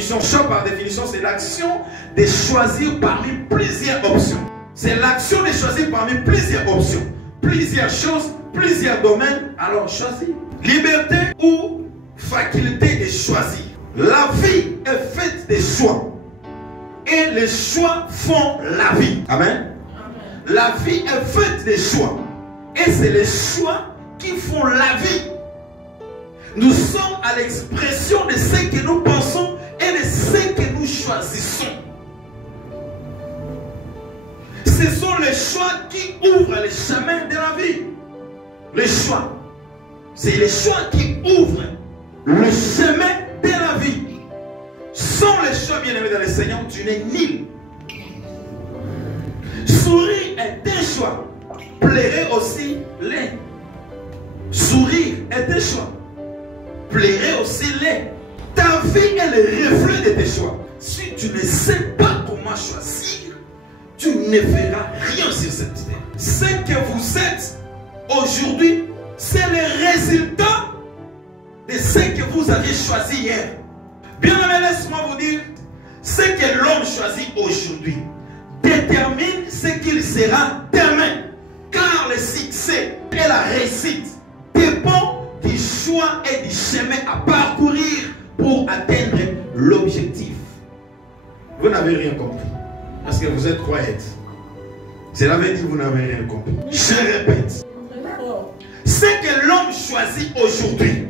définition. Choix par définition, c'est l'action de choisir parmi plusieurs options. C'est l'action de choisir parmi plusieurs options. Plusieurs choses, plusieurs domaines. Alors choisis. Liberté ou faculté de choisir. La vie est faite de choix. Et les choix font la vie. Amen. La vie est faite de choix. Et c'est les choix qui font la vie. Nous sommes à l'expression de ce que nous pensons et de ce que nous choisissons. Ce sont les choix qui ouvrent les chemins de la vie. Les choix. C'est les choix qui ouvrent le chemin de la vie. Sans les choix, bien-aimés dans le Seigneur, tu n'es nul. Sourire est un choix. Plairer aussi l'est. Sourire est un choix. Plairer aussi l'est. Ta vie est le reflet de tes choix. Si tu ne sais pas comment choisir, tu ne feras rien sur cette terre. Ce que vous êtes aujourd'hui, c'est le résultat de ce que vous avez choisi hier. Bien aimé, laisse-moi vous dire, ce que l'homme choisit aujourd'hui détermine ce qu'il sera demain. Car le succès et la réussite dépendent du choix et du chemin à parcourir pour atteindre l'objectif. Vous n'avez rien compris. Parce que vous êtes croyante. Cela veut dire que vous n'avez rien compris. Je répète. Ce que l'homme choisit aujourd'hui,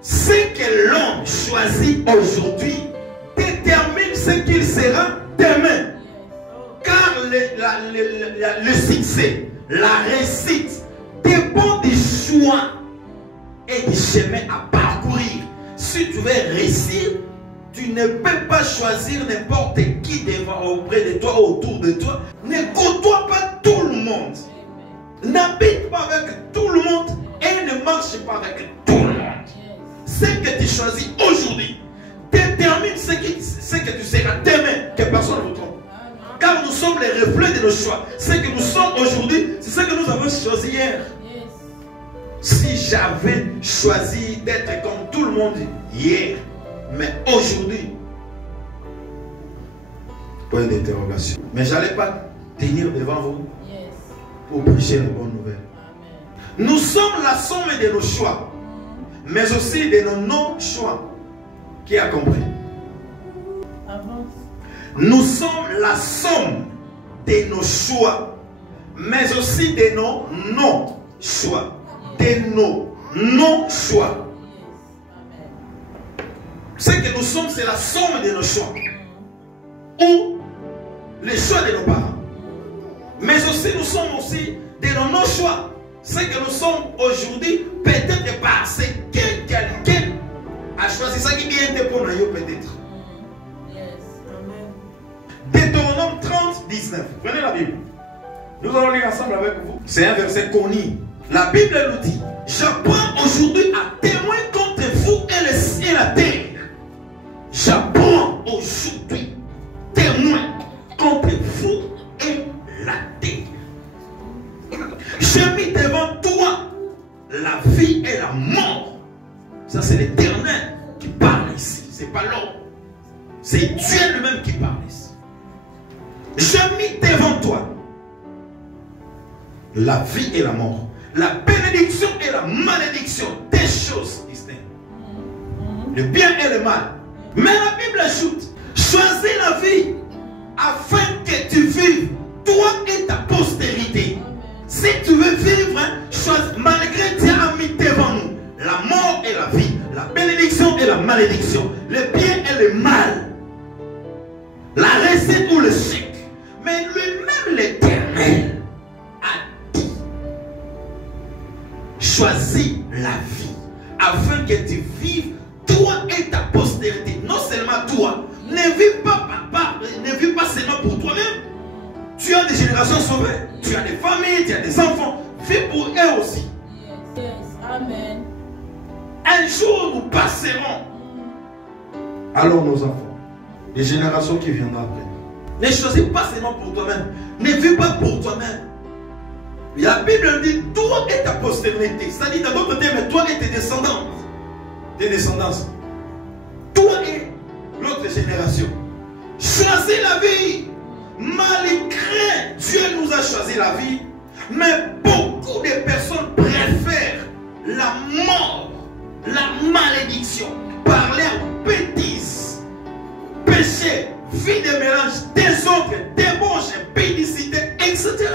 ce que l'homme choisit aujourd'hui détermine ce qu'il sera demain. Car le succès, la réussite dépend du choix et du chemin à parcourir. Si tu veux réussir, tu ne peux pas choisir n'importe qui devant auprès de toi, autour de toi. Ne côtoie pas tout le monde. N'habite pas avec tout le monde et ne marche pas avec tout le monde. Ce que tu choisis aujourd'hui détermine ce que tu seras demain. Que personne ne vous trompe. Car nous sommes les reflets de nos choix. Ce que nous sommes aujourd'hui, c'est ce que nous avons choisi hier. Si j'avais choisi d'être comme tout le monde hier, mais aujourd'hui, point d'interrogation. Mais je n'allais pas tenir devant vous pour prêcher la bonne nouvelle. Nous sommes la somme de nos choix, mais aussi de nos non-choix. Qui a compris? Nous sommes la somme de nos choix, mais aussi de nos non-choix. De nos non-choix. Ce que nous sommes, c'est la somme de nos choix. Ou les choix de nos parents. Mais aussi, nous sommes aussi de nos non-choix. Ce que nous sommes aujourd'hui, peut-être parce que quelqu'un a choisi ça qui vient de pour nous, peut-être. Deutéronome 30, 19. Prenez la Bible. Nous allons lire ensemble avec vous. C'est un verset connu. La Bible nous dit: j'apprends aujourd'hui à témoin contre vous et le ciel et la terre. J'apprends aujourd'hui témoin contre vous et la terre. J'ai mis devant toi la vie et la mort. Ça, c'est l'Éternel qui parle ici. C'est pas l'homme. C'est Dieu lui-même qui parle ici. J'ai mis devant toi la vie et la mort, la bénédiction et la malédiction, des choses distinctes. Le bien et le mal. Mais la Bible ajoute: choisis la vie afin que tu vives, toi et ta postérité. Si tu veux vivre, malgré Dieu a mis devant nous la mort et la vie, la bénédiction et la malédiction, le bien et le mal, la réussite ou le chèque. Mais lui-même, l'Éternel, a dit: choisis la vie afin que tu vives, toi et ta postérité. Non seulement toi, ne vis pas, papa, ne vis pas seulement pour toi-même. Tu as des générations sauvées, tu as des familles, tu as des enfants. Vis pour eux aussi. Yes. Amen. Un jour, nous passerons. Alors, nos enfants, les générations qui viendront après, ne choisis pas seulement pour toi-même. Ne vis pas pour toi-même. La Bible dit: toi et ta postérité. C'est-à-dire, dans d'autres termes, toi et tes descendants. Tes descendances. Toi et. génération. Choisis la vie. Malgré Dieu nous a choisi la vie, mais beaucoup de personnes préfèrent la mort, la malédiction, par leurs bêtises, péché, vie de mélange, désordre, débauche, impudicité, etc.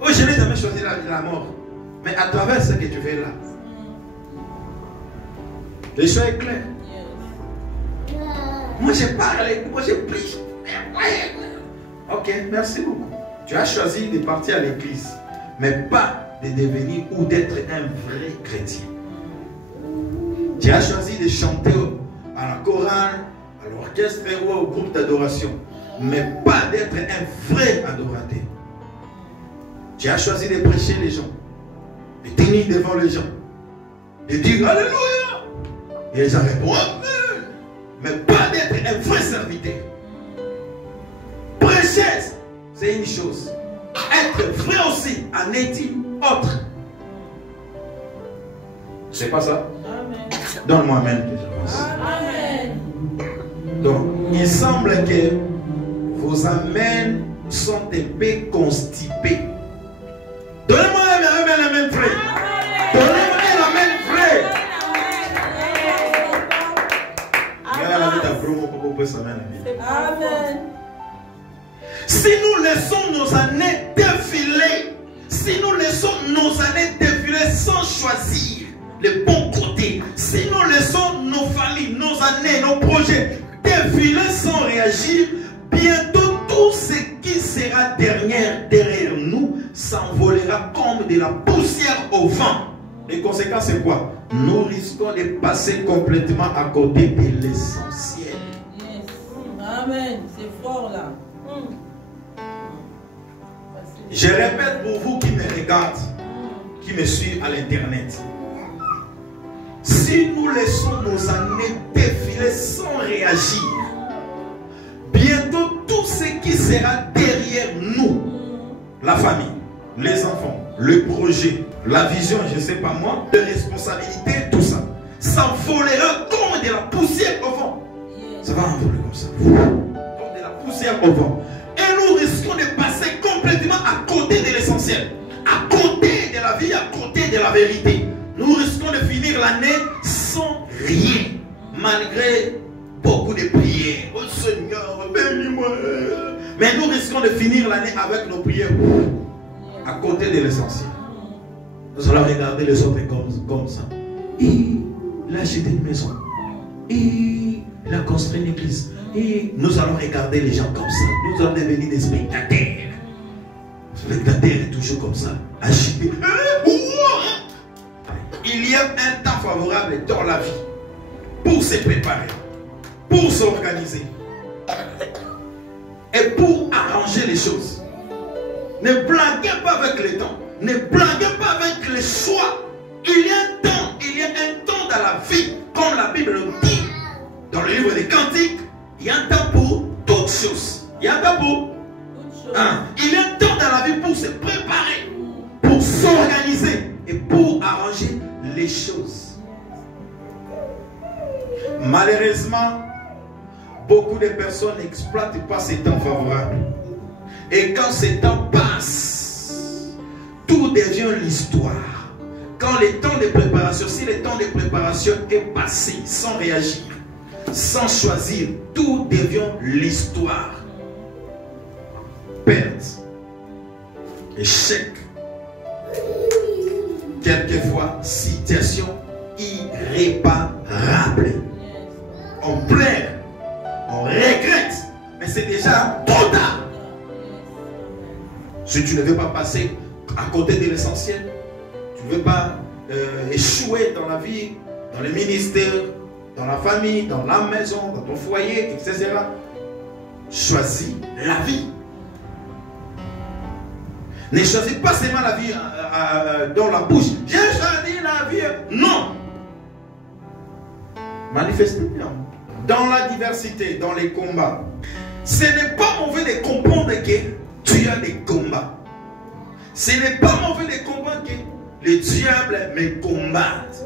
Oh, je n'ai jamais choisi la mort, mais à travers ce que tu fais là, le choix est clair. Moi j'ai parlé, moi j'ai pris. Ok, merci beaucoup. Tu as choisi de partir à l'église, mais pas de devenir ou d'être un vrai chrétien. Tu as choisi de chanter à la chorale, à l'orchestre ou au groupe d'adoration, mais pas d'être un vrai adorateur. Tu as choisi de prêcher les gens, de tenir devant les gens, de dire Alléluia. Et les gens répondent Amen, mais pas d'être un vrai serviteur. Prêcher, c'est une chose. Être vrai aussi en est une autre. C'est pas ça? Donne-moi Amen que j'avance. Amen. Donc, il semble que vos Amen sont un peu constipés. Donnez-moi un Amen, Amen vrai. Donnez-moi un Amen vrai. Amen. Si nous laissons nos années défiler, si nous laissons nos années défiler sans choisir le bon côté, si nous laissons nos familles, nos années, nos projets défiler sans réagir, bientôt tout ce qui sera derrière nous s'envolera comme de la poussière au vent. Les conséquences, c'est quoi? Nous risquons de passer complètement à côté de l'essentiel. Yes. Amen. C'est fort là. Je répète pour vous qui me regardent, qui me suivent à l'internet. Si nous laissons nos années défiler sans réagir, bientôt tout ce qui sera derrière nous, la famille, les enfants, le projet, la vision, je ne sais pas moi, les responsabilités, tout ça, s'envolera comme de la poussière au vent. Ça va envoler comme ça, comme de la poussière au vent. Et nous risquons de passer complètement à côté de l'essentiel, à côté de la vie, à côté de la vérité. Nous risquons de finir l'année sans rien, malgré beaucoup de prières. Oh Seigneur, bénis-moi. Mais nous risquons de finir l'année avec nos prières à côté de l'essentiel. Nous allons regarder les autres comme ça. Et il a acheté une maison. Et il a construit une église. Et nous allons regarder les gens comme ça. Nous allons devenir des spectateurs. Spectateurs est toujours comme ça. Agité. Il y a un temps favorable dans la vie pour se préparer, pour s'organiser et pour arranger les choses. Ne blaguez pas avec le temps. Ne blaguez pas avec les choix. Il y a un temps dans la vie, comme la Bible le dit dans le livre des Cantiques. Il y a un temps pour d'autres choses. Il y a un temps pour il y a un temps dans la vie pour se préparer, pour s'organiser et pour arranger les choses. Malheureusement, beaucoup de personnes n'exploitent pas ces temps favorables. Et quand ces temps passent, tout devient l'histoire. Quand le temps de préparation, si le temps de préparation est passé sans réagir, sans choisir, tout devient l'histoire. Perte, échec, quelquefois situation irréparable. On pleure, on regrette, mais c'est déjà trop tard. Si tu ne veux pas passer à côté de l'essentiel, tu ne veux pas échouer dans la vie, dans le ministère, dans la famille, dans la maison, dans ton foyer, etc. Choisis la vie. Ne choisis pas seulement la vie dans la bouche. J'ai choisi la vie. Non. Manifestez bien. Dans la diversité, dans les combats. Ce n'est pas mauvais de comprendre que tu as des combats. Ce n'est pas mauvais de comprendre que le diable me combatte.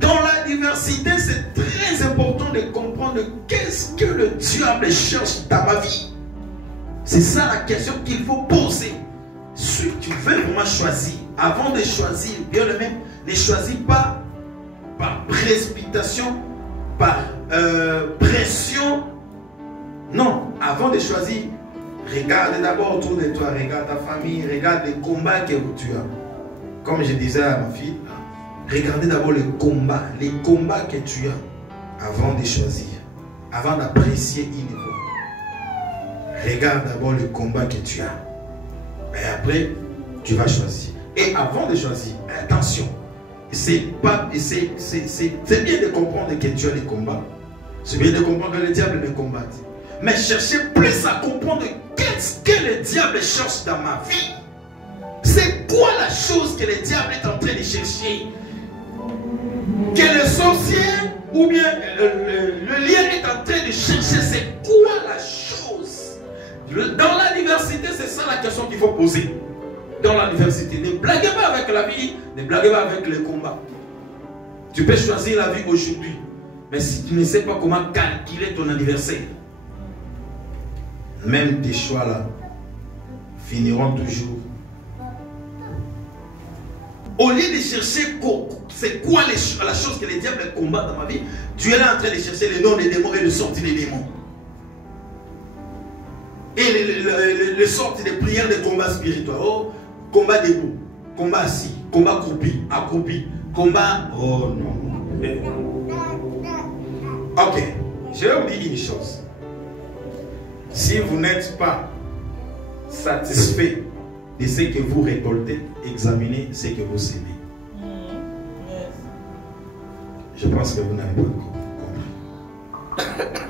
Dans la diversité, c'est très important de comprendre qu'est-ce que le diable cherche dans ma vie. C'est ça la question qu'il faut poser. Si tu veux vraiment choisir, avant de choisir, bien le même, ne choisis pas par précipitation, par pression. Non, avant de choisir, regarde d'abord autour de toi, regarde ta famille, regarde les combats que tu as. Comme je disais à ma fille, regardez d'abord les combats que tu as avant de choisir, avant d'apprécier une époque. Regarde d'abord le combat que tu as. Et après, tu vas choisir. Et avant de choisir, attention, c'est bien de comprendre que tu as des combats. C'est bien de comprendre que le diable me combat. Mais cherchez plus à comprendre qu'est-ce que le diable cherche dans ma vie. C'est quoi la chose que le diable est en train de chercher? Que le sorcier ou bien le lien est en train de chercher, c'est quoi la chose? Dans la diversité, c'est ça la question qu'il faut poser. Dans la diversité, ne blaguez pas avec la vie, ne blaguez pas avec le combat. Tu peux choisir la vie aujourd'hui, mais si tu ne sais pas comment calculer ton anniversaire, même tes choix là finiront toujours. Au lieu de chercher c'est quoi la chose que les diables combattent dans ma vie, tu es là en train de chercher les noms des démons et de sortir les démons. Et les sorties des prières de combat spirituel. Oh, combat debout, combat assis, combat accroupi, combat... Oh non. Ok, je vais vous dire une chose. Si vous n'êtes pas satisfait de ce que vous récoltez, examinez ce que vous semez. Je pense que vous n'avez pas compris.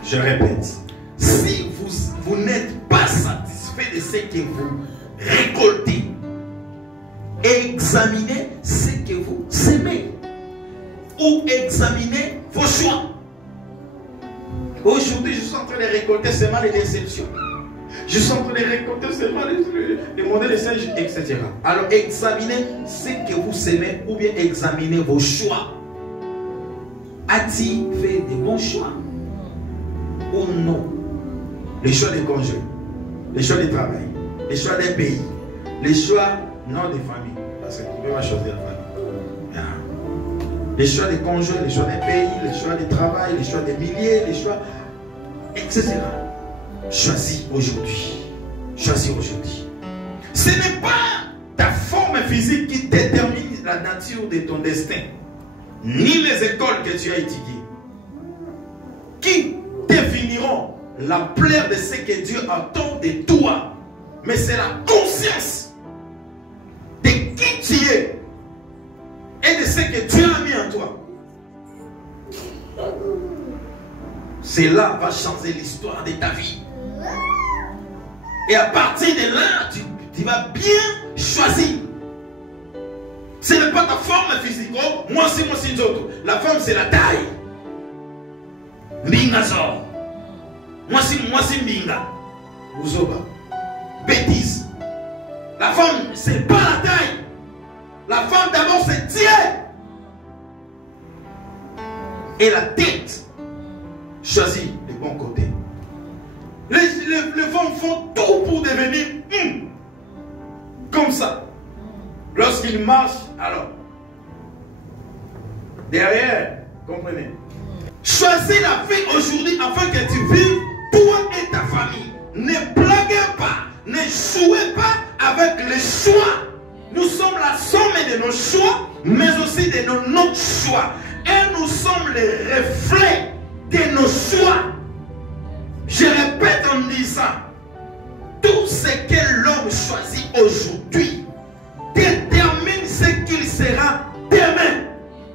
Je répète. Si vous n'êtes pas satisfait de ce que vous récoltez, examinez ce que vous semez. Ou examinez vos choix. Aujourd'hui, je suis en train de récolter seulement les déceptions. Je suis en train de récolter seulement les modèles de singes, etc. Alors, examinez ce que vous semez ou bien examinez vos choix. A-t-il fait de bons choix ou non? Les choix des conjoints, les choix du travail, les choix des pays, les choix non des familles. Parce que tu peux pas choisir la famille. Les choix des conjoints, les choix des pays, les choix du travail, les choix des milliers, les choix, etc. Choisis aujourd'hui. Choisis aujourd'hui. Ce n'est pas ta forme physique qui détermine la nature de ton destin, ni les écoles que tu as étudiées, qui définiront l'ampleur de ce que Dieu attend de toi. Mais c'est la conscience de qui tu es et de ce que Dieu a mis en toi. Cela va changer l'histoire de ta vie. Et à partir de là, tu vas bien choisir. Ce n'est pas ta forme physique. Oh, moi c'est une autre. La femme c'est la taille. Mbingazor. Moi c'est Mbinga. Uzoba. Bêtise. La femme c'est pas la taille. La femme d'abord c'est Dieu. Et la tête choisit le bon côté. Les femmes font tout pour devenir comme ça. Lorsqu'ils marchent, alors, derrière, comprenez. Choisis la vie aujourd'hui afin que tu vives, toi et ta famille. Ne blaguez pas, ne jouez pas avec les choix. Nous sommes la somme de nos choix, mais aussi de nos non-choix. Et nous sommes les reflets de nos choix. Je répète en disant, tout ce que l'homme choisit aujourd'hui détermine ce qu'il sera demain.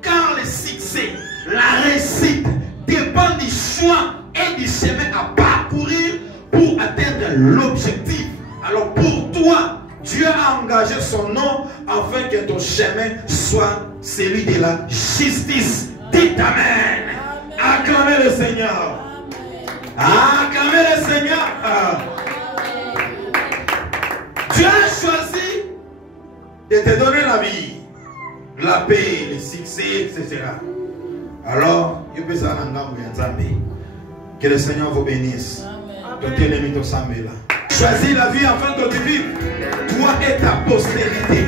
Car le succès, la réussite dépend du choix et du chemin à parcourir pour atteindre l'objectif. Alors pour toi, Dieu a engagé son nom afin que ton chemin soit celui de la justice. Dites Amen. Acclamez le Seigneur. Acclamez le Seigneur. Dieu a choisi de te donner la vie, la paix, le succès, etc. Alors, que le Seigneur vous bénisse. Choisis la vie afin que tu vives, toi et ta postérité.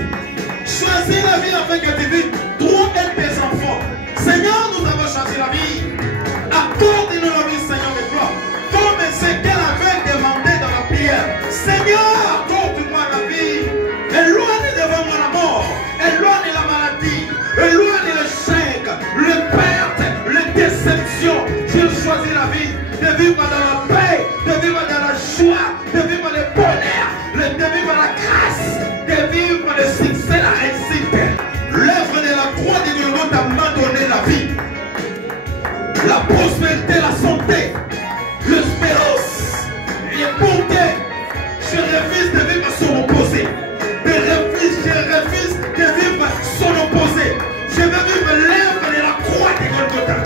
Choisis la vie afin que tu vives, toi et tes enfants. Seigneur, nous avons choisi la vie. Accorde-nous la vie, Seigneur de gloire. Comme Ézéchiel avait demandé dans la prière. Seigneur, accorde-moi la vie. Éloigne devant moi la mort. Éloigne la maladie. Éloigne l'échec, le perte, les déceptions. J'ai choisi la vie de vivre dans la paix, de vivre dans la joie, de vivre le bonheur, de vivre la grâce, de vivre le succès, la réussite. L'œuvre de la croix de Golgotha m'a donné la vie, la prospérité, la santé, l'espérance, les bontés. Je refuse de vivre son opposé. Je refuse de vivre son opposé. Je veux vivre l'œuvre de la croix de Golgotha.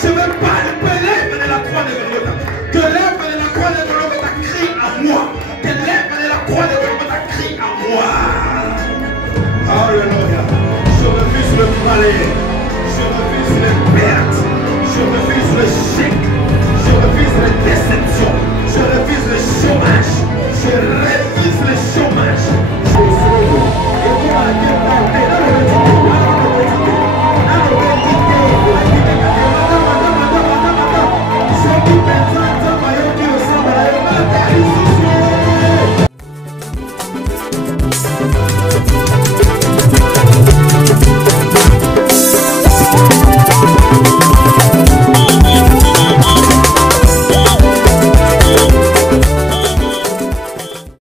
Je ne veux pas l'œuvre de la croix de Golgotha. Que l'œuvre de la croix de Golgotha